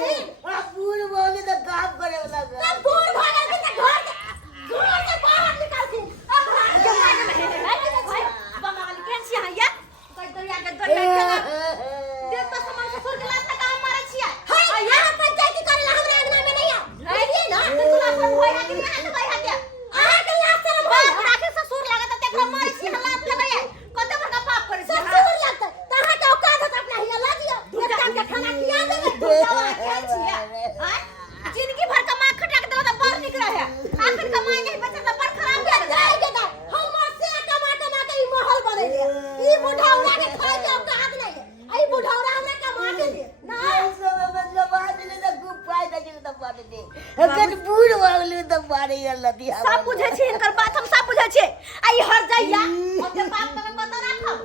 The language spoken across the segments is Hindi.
अब बूढ़ बोले तो काम करे वाला तब बूढ़ भागल के घर से बाहर निकाल के अब भाई बंगाल के छी हया कोई दरिया के दरिया देख तो समान ससुर के लात का मारे छिया हां यहां पंचायती करेला हमरा अंगना में नहीं आ नहीं ना तुला सब होय है कि यहां से भाई हत्या आ के लात से भाई राखे ससुर लागत तेकरा मारे छी लात लगाए कते बड़का पाप करे छी ससुर लागत तहां के औकात है अपना हिया ला दियो एक टाइम के खाना खिया दे दूसरा के छिया हां जिंदगी भर कमा खटा के तो बाहर निकला है आखिर कमाई नहीं बचा तो पर खराब कर जाएगा हम से कमा के ई महल बने ई बुढ़ावड़ा के खाए के औकात नहीं है ई बुढ़ावड़ा हमरा कमा के दे ना सब मतलब बात ले तो खूब फायदा के तो बात दे अगर बूढ़ बोले तो मारे अल्लाह दिया सब बुझे छी इनकर बात हम सब बुझे छी आई हर जाइया ओके बाप तने कत राखब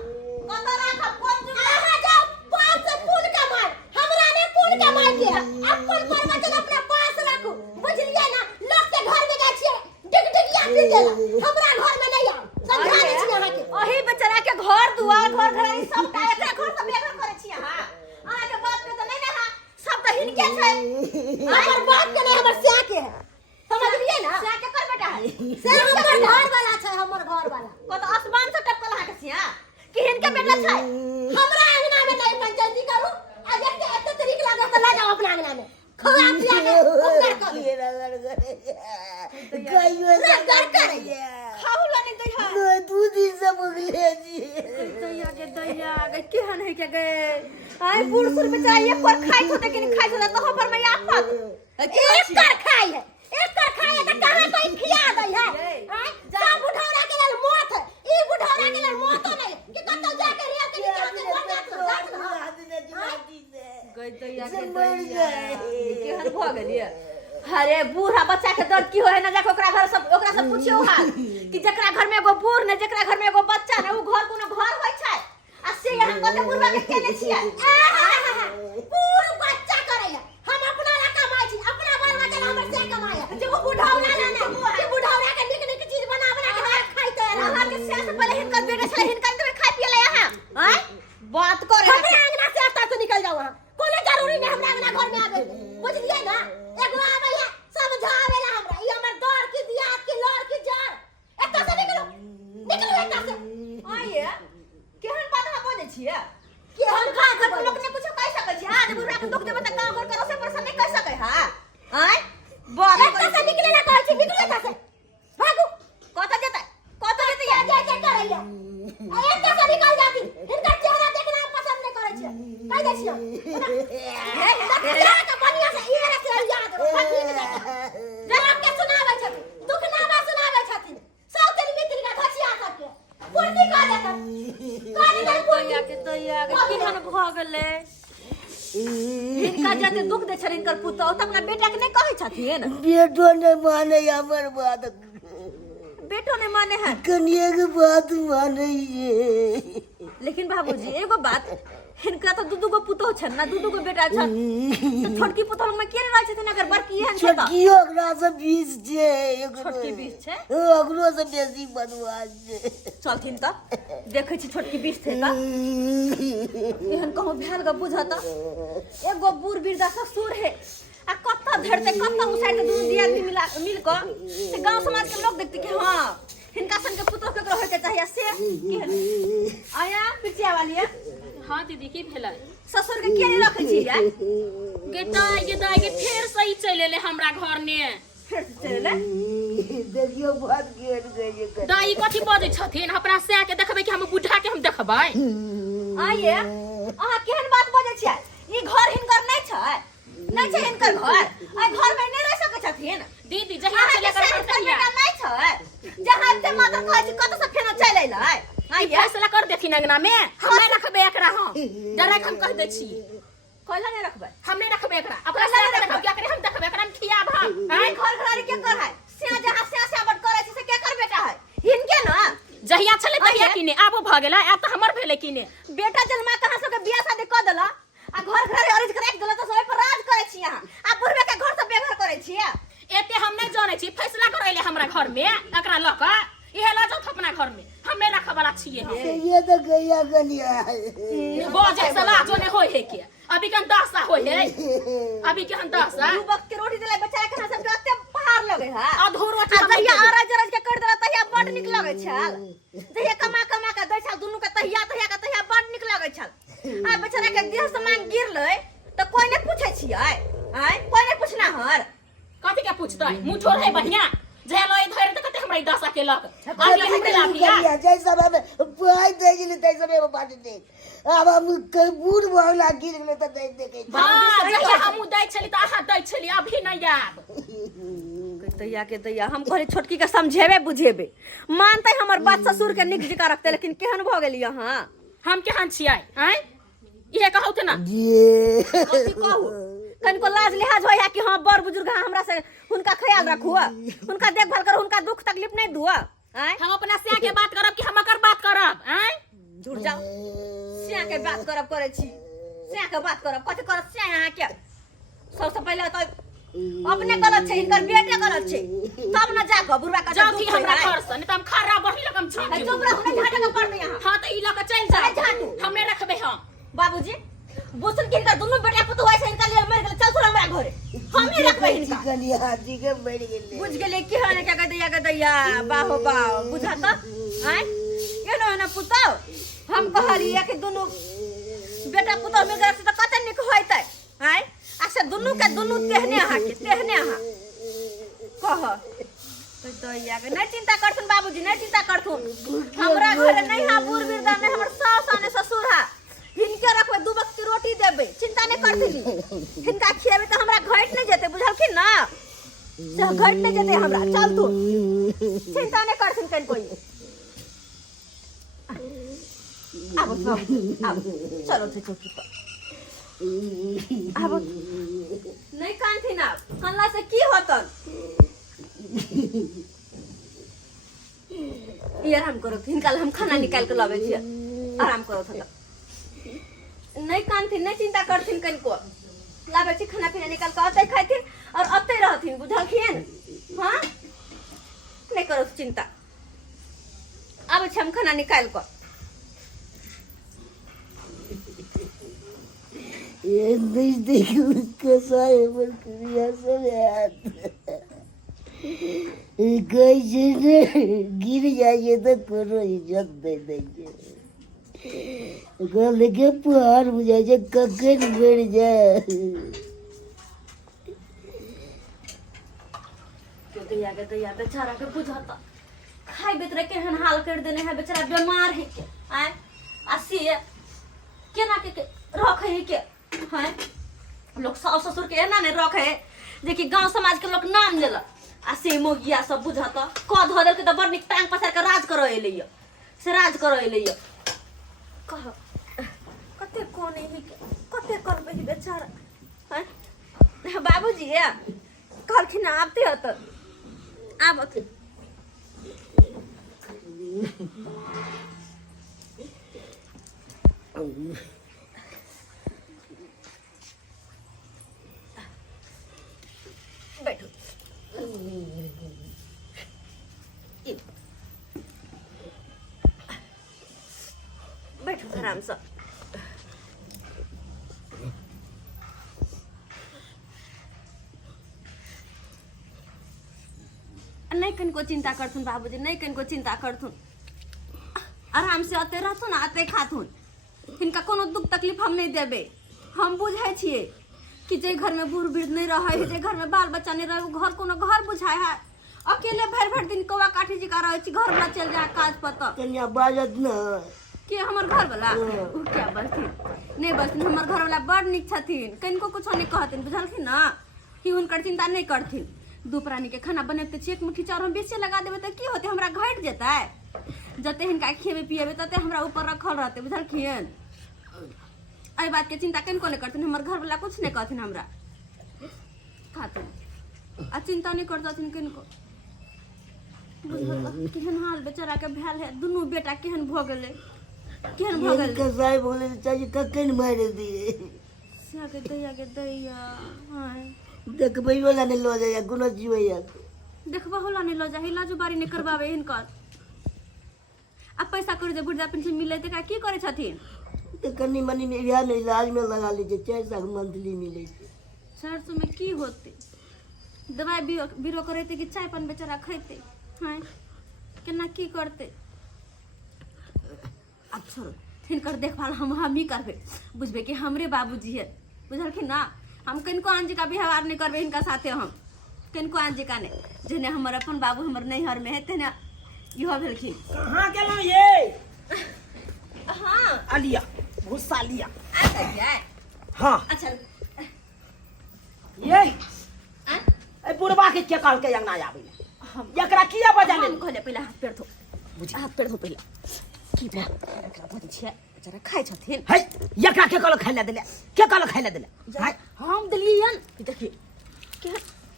कोन आहा जाओ बाप से पुन कमाए हमरा ने पुन कमाए के अपन परवचन अपने पास रखो बुझलिए ना लोग के घर में गए छिए डिगडिगिया पी गेला हमरा घर में नहीं आ समझा दे छी यहां के ओही बेचारा के घर दुआर घर घर सब का एकरा घर सब बेघर करे छी हां अहाँ के बाप के तो नहीं ना सब तो हिनके छै हमर बाप के नहीं हमर स्या के है समझलिए ना स्या के कर बेटा है से हमर घर वाला छै हमर घर वाला को तो आसमान से टपकल है के स्या कि हिनके बेटा छै हमरा अंगना में नहीं पंचायती करू अगर के एते तरीक लागे तो ला जाओ अपना अंगना में खवा दिया के उपकार कर ये रगड़ करे गाइयो रगड़ करे खाऊ ला नहीं दैहा नो दूध ही सब उगले जी दैया के केहन है के गए आई बूढ़ सुर बेचारा एक पर खाई तो लेकिन खाई तो तो पर में आफत एक कर खाई है एक कर खाई है तो कहां कोई खिया दई है हां जा बुढ़ौरा के लेल मौत है ई बुढ़ौरा के लेल मौत नहीं कि कत जाके रिया के नीचे के हाथ ने जुआती दे गई दैया के दैया केहन भ गेलिए अरे बूढ़ा बच्चा के दर्द की होय ना जाके ओकरा सब पूछियो हाल कि जकरा घर में एगो बूढ़ ने जकरा घर में एगो बच्चा ने उ घर कोनो घर होय छै आ से हम कते बुढ़वा के केने छियै बूढ़ बच्चा करैया हम अपना ला कमाई छी अपना बाल बच्चा हमर से कमाया जे वो बुढ़ावरा ना कि बुढ़ावरा के निक चीज बना के खाइते रहा के से पहले हिनकर बेटा छले हिनकर तो खाइ पिए ले यहां हैं बात करे हमरा अंगना से आता से निकल जाओ कोनो जरूरी नहीं हमरा अंगना घर में आवे बुझलिए ना एगो आवेला समझावेला हमरा ई हमर दौर की दियात की लौर की जड़ एता से निकलो एता से आइए केहन बात हम बोले छिए केहन खा के लोग ने कुछ कह सकै छी हां बुढ़ा के दुख देबे त काम और करो से पर नहीं कह सकै हां आय बात एता से निकले ना कहै छी निकलो एता से भागो कत जेते या जा करैया एता से निकल जाती हिनका चेहरा देखना पसंद नहीं करे छी कह दै छी हे चेहरा के बढ़िया से ई रे से याद जरा के सुनावे छथि दुख नामा सुनावे छथि सब दिन मित्र का धचिया सबके पुण्य का देता दैया के केहन भ गेलै हिनका जते दुख दे छथिन कर पुतौ त अपना बेटा के नहीं कहै छथिन बेटो ने माने हमर बात बेटो ने माने है कनिया के बात माने ये लेकिन बाबूजी एगो बात हिनका तो दू गो पुतौ छन ना दू गो बेटा छन तो छोटकी पुतौ में के रहै छथिन अगर बड़की हन त छोटकी ओकरा से 20 छे छोटकी 20 छे ओकरो से बेसी बदमाश छे चलथिन त देखै छी छोटकी 20 थे का एहन कहूं भेल ग बुझत एगो बूढ़ बिरदा ससुर है आ कत्ता धरते कत्ता उसाइड के दूध दिया मिल क से गांव समाज के लोग देखते कि हां हिनका सन के पुतौ के होय के चाहिए से केहन आया पिचिया वाली है हां दीदी की भेलै ससुर के केने रखै छी यार गेटा ये दाई के फेर सही चले ले हमरा घर ने फेर चले देखियो बात गेल गई दाई कथि बजै छथिन अपना से के देखबै कि हम बुढ़ा के हम देखबै आये अहाँ केहन बात बजै छियै ई घर हिनकर नहीं छै हिनकर घर आई घर में नहीं रह सकै छथिन दीदी जहिया चले कर तहिया नहीं छै जहां से मात्र कहै छी कत से फेना चल एलै आई फैसला कर देथिन अंगना में हम नहीं रखबै एकरा हम डरे हम कह दै छी कहला नहीं रखबै हम नहीं रखबै एकरा अपना से रखब क्या करे हम देखबै एकरा हम खियाब हम आई घर घरारी के कर है से जहां से बट करे छै से के कर बेटा है हिनके ना जहिया चले तहिया किने आबो भ गेला आ त हमर भेले किने बेटा जन्मा कहां से के बियाह शादी क देला आ घर घरारी अरेंज करे देला त सब पर राज करे छी यहां आ बुढ़वे के घर से बेघर करे छी एते हम नहीं जाने छी फैसला करैले हमरा घर में एकरा ल क इहे ला जाओ अपना घर में हमें रखा वाला छिए हम ये तो गैया गनिया है बोझे सला जो ने होय है के अभी कन दशा होय है अभी केहन दशा दू वक्त के रोटी देले बेचारा के सब अत्ते पहाड़ लगे है अधूरो आ तहिया अरज अरज के कर देला तहिया बड निक लगे छल तहिया कमा कमा के दै छल दुनू के तहिया बड निक लगे छल आ बेचारा के देह सामान गिरले त कोई ने पूछे छियै आय कोई ने पूछना हर कथी के पूछतै मुंह छोड़ है बढ़िया जेलो इधर त कते हमरा दशा केलक अभी हटे लागिया जैसा मैं पाई दे गेली तैसा मैं बाटे दे अब हम के बूढ़ भला गिर गेले त दे दे के हां जहिया हम दै छली त अहाँ दै छली अभी नै याद दैया हम कहली छोटकी के समझेबे बुझेबे मानते हमर बात ससुर के निक जिका रखते लेकिन केहन भ गेली अहाँ हम केहन छियै आय इहे कहौ त ना ये कथी कहू कनको लाज लिहाज होया कि हां बड़ बुजुर्ग हमरा से हुनका ख्याल रखू हुनका देखभाल करू हुनका दुख तकलीफ नहीं दुआ आय हम अपना से के बात करब कि हम एकर बात करब आय जुड़ जाओ सिया के बात करब करे छी सिया के बात करब कथी करब सिया यहाँ के सबसे पहले तो अपने गलत छै इनकर बेटे गलत छै तब न जाके बुढ़वा का जाऊ कि हमरा घर से नहीं त हम खरा बही लगम छी चुप रह नहीं झाटे के पड़ दे यहाँ हां त ई ल के चल जा झाटू हम नहीं रखबे हम बाबूजी बुझल कि इनका दोनों बेटा पुतो ऐसे इनका लिए मर गेल चल छोड़ हमरा घरे हम ही रखबे इनका कली हाथी के बैठ गेले बुझ गेले कि हने क्या कहते दैया बाहो बाहो बुझा त हैं केनो ना पुतो हम कहलिए कि दोनों बेटा पुतो मिल गए त कते निक होइतै हैं अच्छा दोनों के दोनों तेहने आहा कह तो दैया के नहीं चिंता करथुन बाबूजी नहीं चिंता करथुन हमरा घरे नहीं हा बूढ़ वृद्धा नहीं हमर सास आने ससुर हा हिनके रखबे दू वक्त की रोटी देबे चिंता नहीं करथिनी हिनका खियाबे त हमरा घट नहीं जेते बुझलखिन ना से घट नहीं जेते हमरा चल तू चिंता नहीं करथिन कन कोई अब चलो थे चौकी पर अब नहीं कानथिन आप कनला से की होतन ये आराम करो हिनका हम खाना निकाल के लावे छियै आराम करो थोड़ा नहीं कानथिन नहीं चिंता करथिन कनको लाबे छी खाना पीना निकाल के अतै खाइथिन और अतै रहथिन बुझलखिन हां नहीं करो चिंता आबे छी हम खाना निकाल के ये नहीं देखो कैसा है पर क्रिया सब याद कैसे गिर जाइए तो कोनो इज्जत दे देंगे गल के पहाड़ बुझाई छै ककन बढ़ जाए दैया बेचारा के बुझाता खाई बेतरे केहन हाल कर देने है बेचारा बीमार है के आय आसी केना के रखे है के हैं लोग सास ससुर के एना ने रखे देखि गांव समाज के लोग नाम देला आ से मोगिया सब बुझाता क ध देल के त बड़ निक टांग पसार के राज करो एलैया से राज करो एलैया कह कते कोने ही कते करबे ही बेचारा हैं बाबूजी कहलखिन आबते हत आब बैठो बैठो आराम से नहीं कनको चिंता करथुन बाबूजी नहीं कनको चिंता करथुन आराम से अते रहथुन अते खाथुन हिनका कोनो दुख तकलीफ हम नहीं देबे हम बुझाई छिए कि जे घर में बूढ़ वृद्ध नहीं रहे है जे घर में बाल बच्चा नहीं रहे वो घर कोनो घर बुझाए है अकेले भर भर दिन कौवा काठी जी का रहे छी घर वाला चल जाए काज पता कन्या बाजत न के हमर घर वाला उ क्या बलथिन नहीं बलथिन हमर घर वाला बड़ निक छथिन कनको कुछ नहीं कहथिन बुझलखिन ना कि उनकर चिंता नहीं करथिन दू प्राणी के खाना बनबते छी एक मुट्ठी चाउर हम बेसी लगा देबे त की होते हमरा घट जेतै जते हिनका खिएबे पिएबे तते हमरा ऊपर रखल रहते बुझलखिन आई बात के चिंता कनको नहीं करथिन हमर घर वाला कुछ नहीं कहथिन हमरा खाथिन आ चिंता नहीं करथिन कनको बुझल केहन हाल बेचारा के भेल है दुनू बेटा केहन भ गेलै केहन भ गेलै कसाई बोले चाहिए ककन मार दिए सिया के दैया हाय देखबै वाला नहीं लो जाए कोनो जीवैया देखबा होला नहीं लो जा इलाज बारी नहीं करबावे हिनकर आ पैसा कर जे बुढ़ा पेंशन मिले त की करे छथिन तो कनी मनी में बिहार में इलाज में लगा लीजिए 400 मंथली मिले 400 में की होते दवाई बीरो करते कि चाय पान बेचारा खैते हैं केना की करते अब छोड़ हिनकर देखभाल हम ही करबे बुझबे कि हमरे बाबूजी है बुझलखिन ना हम किनको आन जी का व्यवहार नहीं करबे इनका साथे हम किनको आन जी का नहीं जेने हमर अपन बाबू हमर नैहर में है तेने इहो भेलखिन कहाँ गेलौं ये हाँ अलिया भूसा लिया अच्छा जाए हाँ अच्छा ये ए बुढ़वा के कहल के अंगना आबे हम एकरा किया बजा ले हम कहले पहले हाथ पैर धो बुझा हाथ पैर धो पहले की बा एकरा बोली छै जरा खाइ छथिन है एकरा के कहल खाइले देले के कहल खाइले देले है हम दिलियन देखिए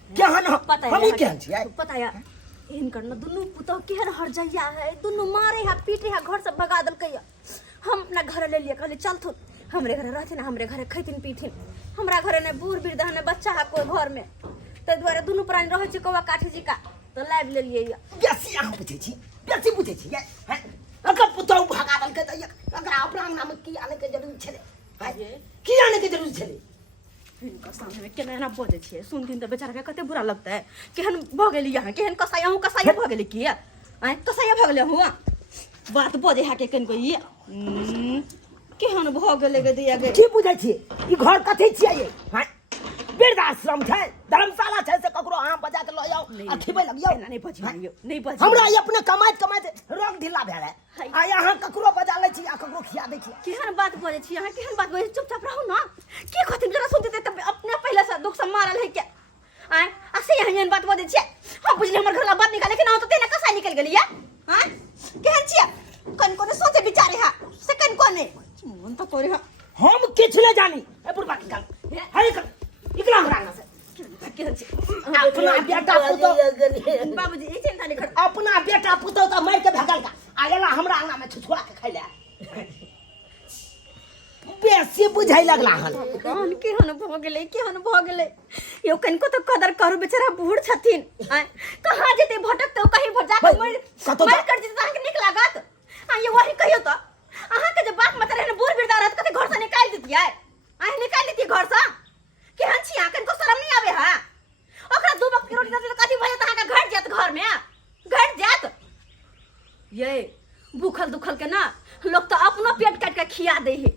केहन पता हम ही केहन छियै पता है इनकर न दुनू पुतौ केहन हर जइया है दुनू मारे है पीटे है घर से भगा देलकै हम अपना घर ले लिए कहले चल थो हमरे घर रहते ना हमरे घर खैतिन पीथिन हमरा घरे ने बूढ़ वृद्ध ने बच्चा है कोई घर में तै द्वारे दुनू प्राणी रहै छै कौवा काठी जी का तो लाइव ले लिए बेसी अहाँ बुझै छी बेसी बुझै छी है अगर पुतौ भगा देलकै त एकरा अपना अंगना में की आने के जरूरी छले है की आने के जरूरी छले इनका सामने में केना ना बोले छिए सुनथिन तो बेचारा के कते बुरा लगता है केहन भ गेली यहाँ केहन कसाई हूँ कसाई भ गेली की आय कसाई भ गेले हुआ बात बोझे है के कनको ये केहन भ गेले गे दिया गे की बुझै छी ई घर कथि छियै ये हैं वृद्धाश्रम छै धर्मशाला छै से ककरो आम बजा के ल जाओ आ खिबै लगियो नहीं बजियो नहीं बजियो हमरा ये अपने कमाइत रोग ढीला भेल है आ यहाँ ककरो बजा लै छी आ ककरो खिया दै छी केहन बात बोले छी अहाँ केहन बात बोले चुपचाप रहू ना की खथिन जरा सुनते तब अपने पहले से दुख से मारल है क्या आय असे यहाँ बात बोले छी हम बुझले हमर घर ला बात निकाले कि ना तो तेने कसा निकल गेलिए हां केहन छी कन कोने सोचे विचारे हा से कन कोने मन तो तोरे हा हम किछ न जानी ए बुढ़वा की गल है इकरा हमरा से केहन छी अपना बेटा पुतो बाबूजी ई चिंता नहीं कर अपना बेटा पुतो त मार के भगल का आयला हमरा अंगना में छुछुआ के खैले बेसी बुझाई लगला हन कौन केहन भ गेले यो कनको तो कदर करू बेचारा बूढ़ छथिन कहां जेते भटक तो कहीं भजा के मर कर जेते ताके निक लागत आ ये वही कहियो तो अहाँ के जे बाप मत रहने बूढ़ बिरदा रहत कते घर से निकाल दितियै आ निकाल दितियै घर से केहन छी आ कनको शरम नहीं आवे हा ओकरा दू वक्त के रोटी देते तो कथि भय अहाँ के घट जात घर में घट जात ये भूखल दुखल के ना लोग तो अपनो पेट काट के खिया दे है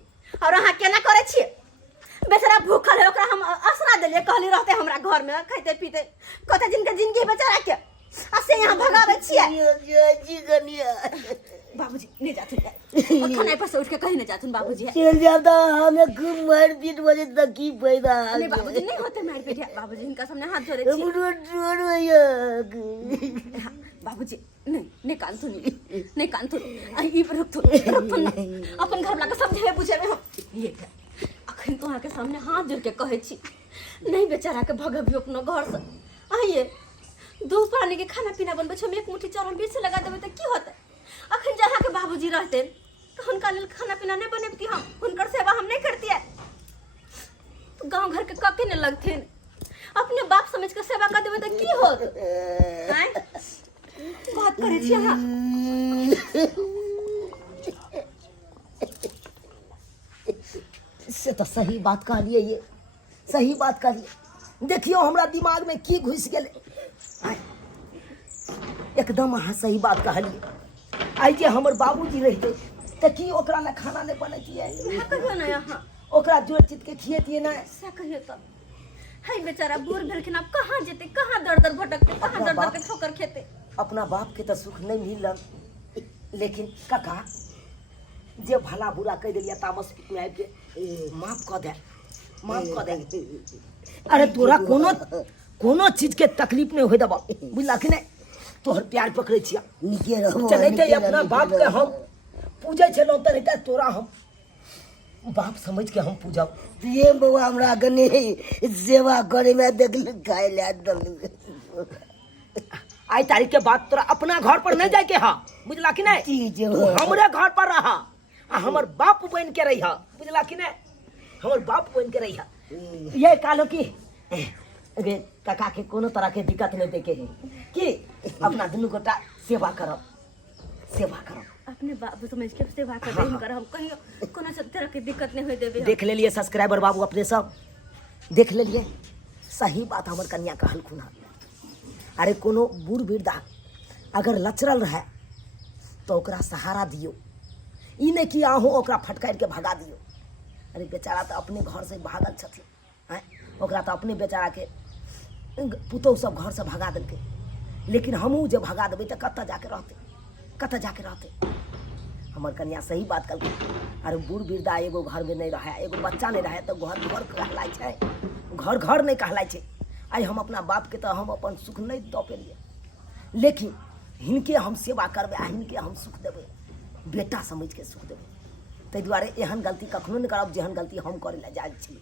और अहाँ केना करे छी बेचारा भूखल है ओकरा हम आसरा देलिए कहली रहते हमरा घर में खैते पीते कते जिनके जिंदगी बेचारा के असे यहाँ भगावे छिए जी गनिया बाबूजी नहीं जाथुन और खाना पर से उठ के कहीं नहीं जाथुन बाबूजी चल जाता हमें खूब मार पीट बजे तक की पैदा नहीं बाबूजी नहीं होते मार पीट बाबूजी इनका सामने हाथ जोड़े छी बाबूजी नहीं कांथुन नहीं कांथुन ई पर रुकथुन अपन घर लाके समझे बुझे में हम ये अखन तो आके सामने हाथ जोड़ के कहे छी नहीं बेचारा के भगबियो अपनो घर से आइए दो प्राणी के खाना पीना बनबे छ एक मुट्ठी चाउर हम बीच से लगा देबे त की होते अखन जहाँ के बाबूजी रहते तो हुनका लेल खाना पीना नहीं बनेबती हम हुनकर सेवा हम नहीं करती है तो गांव घर के कके न लगथिन अपने बाप समझ के सेवा कर देबे त की होत हैं बात करे छी अहाँ से तो सही बात कहलिए ये सही बात कहलिए देखियो हमरा दिमाग में की घुस गेले एकदम अहाँ सही बात कहलिए आई जे हमर बाबूजी रहते त की ओकरा ले खाना नहीं बनैतिए कहियो ना यहाँ ओकरा जोड़ चित के खिएतिए ना से कहियो तो है बेचारा बूढ़ भेलखिन अब कहाँ जेते कहाँ दर दर भटकते कहाँ दर दर के ठोकर खेते अपना बाप के तो सुख नहीं मिलल लेकिन काका जे भला बुरा कह दिलिया तामस में आबि के माफ क दे अरे तोरा कोनो चीज के तकलीफ नहीं होय दबा बुझला कि नहीं तोहर प्यार पकड़े छिया निके रहो चलते अपना बाप के हम पूजे छलो त रहते तोरा हम बाप समझ के हम पूजब ये बउआ हमरा गने सेवा करे में देखल खाए ले दल आई तारीख के बाद तोरा अपना घर पर नहीं जाए के हा बुझला कि नहीं चीज हमरे घर पर रहा आ हमर बाप बन के रही बुझला कि नहीं हमर बाप बन के रही ये कहलो कि अरे काका के कोनो तरह के दिक्कत नहीं देके है कि अपना दुनू गोटा सेवा करो अपने बाबू समझ के सेवा कर दे कर हम कहीं कोनो से तरह की दिक्कत नहीं होई देबे देख ले लिए सब्सक्राइबर बाबू अपने सब देख ले लिए सही बात हमर कन्या कहल खुना। अरे कोनो बूढ़ वृद्धा अगर लचरल रहे तो ओकरा सहारा दियो, ई नहीं कि आहो ओकरा फटकार के भगा दियो। अरे बेचारा तो अपने घर से भागल छथिन हैं, ओकरा तो अपने बेचारा के पुतौह सब घर से भगा देलकै, लेकिन हमहूँ जब भगा देबै तो कतऽ जाके रहतै, कतऽ जाके रहतै। हमर कन्या सही बात कहलकै। अरे बूढ़ वृद्धा एगो घर में नहीं रहे, एगो बच्चा नहीं रहे तो घर घर कहलाइ छै, घर घर नहीं कहलाइ छै। आइ हम अपना बाप के तो हम अपन सुख नहीं दऽ पेलिए, लेकिन हिनके हम सेवा करबै आ हिनके हम सुख देबै, बेटा समझ के सुख देबै। ताहि दुआरे एहन गलती कखनो नहीं करब जेहन गलती हम करे ला जाइ छी।